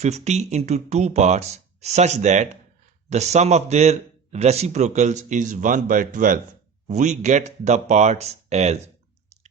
50 into 2 parts such that the sum of their reciprocals is 1/12 we get the parts as۔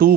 2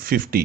50۔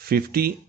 50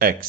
x۔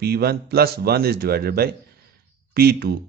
P1 plus 1 is divided by P2،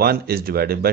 1 is divided by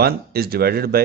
1 is divided by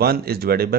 1 is divided by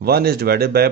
1 is divided by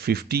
50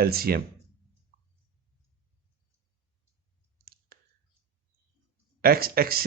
LCM۔ x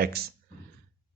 x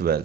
12۔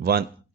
1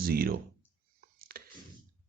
0۔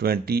20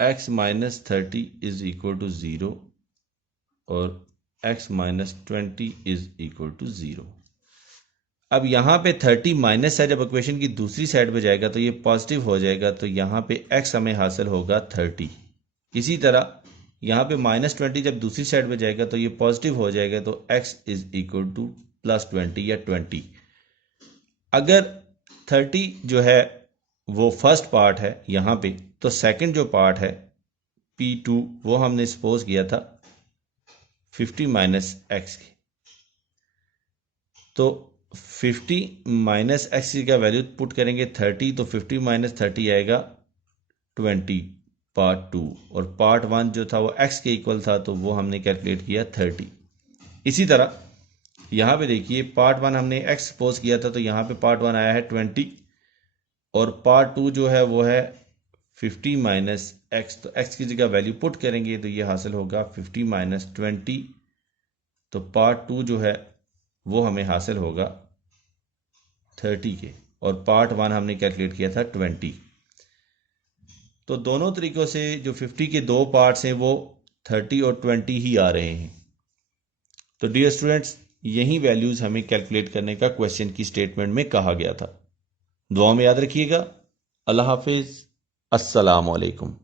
x minus 30 is equal to 0 और x minus 20 is equal to 0। अब यहाँ पे 30 minus है, जब equation की दूसरी side पे जाएगा तो ये पॉजिटिव हो जाएगा, तो यहाँ पे x हमें हासिल होगा 30। इसी तरह यहाँ पे माइनस 20 जब दूसरी साइड पे जाएगा तो ये पॉजिटिव हो जाएगा, तो x is equal two plus 20 या 20। अगर 30 जो है वो फर्स्ट पार्ट है यहाँ पे, तो सेकंड जो पार्ट है P2 वो हमने सपोज किया था 50 माइनस एक्स की। तो 50 माइनस एक्स की का वैल्यू पुट करेंगे 30, तो 50 माइनस 30 आएगा 20 पार्ट 2, और पार्ट 1 जो था वो x के इक्वल था, तो वो हमने कैलकुलेट किया 30। इसी तरह यहाँ पे देखिए पार्ट 1 हमने x सपोज किया था, तो यहाँ पे पार्ट 1 आया है 20, और पार्ट 2 जो है वो है 50 माइनस एक्स। तो x की जगह वैल्यू पुट करेंगे तो ये हासिल होगा 50 माइनस 20, तो पार्ट 2 जो है वो हमें हासिल होगा 30 के, और पार्ट 1 हमने कैलकुलेट किया था 20। तो दोनों तरीकों से जो 50 के दो पार्ट्स हैं वो 30 और 20 ही आ रहे हैं। तो डियर स्टूडेंट्स, यही वैल्यूज हमें कैलकुलेट करने का क्वेश्चन की स्टेटमेंट में कहा गया था। दुआ में याद रखिएगा। अल्लाह हाफिज। अस्सलाम वालेकुम।